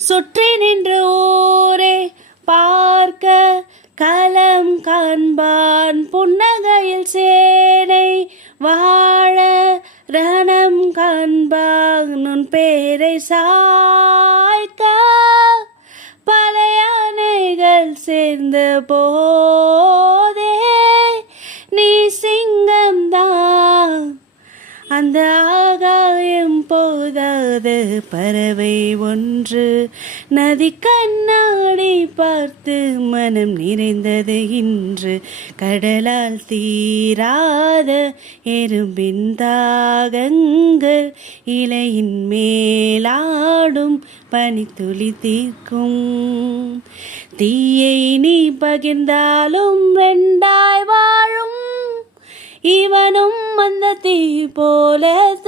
சுற்றி நின்று ஊரே பார்க்க களம் காண்பான் புன்னகையில் சேனை வாழ ரணம் காண்பான் உன் பேரை சாய்க்க பல யானைகள் சேர்ந்த போதே நீ சிங்கம்தான் அந்த ஆகாயம் போதாத பறவை ஒன்று நதி கண்ணாடி பார்த்து மனம் நிறைந்தது இன்று கடலால் தீராத எறும்பின் தாகங்கள் இலையின் மேலாடும் பனித்துளி தீர்க்கும் தீயை நீ பகிர்ந்தாலும் ரெண்டாய் வாழும் இவனும் அந்த தீ போலதான்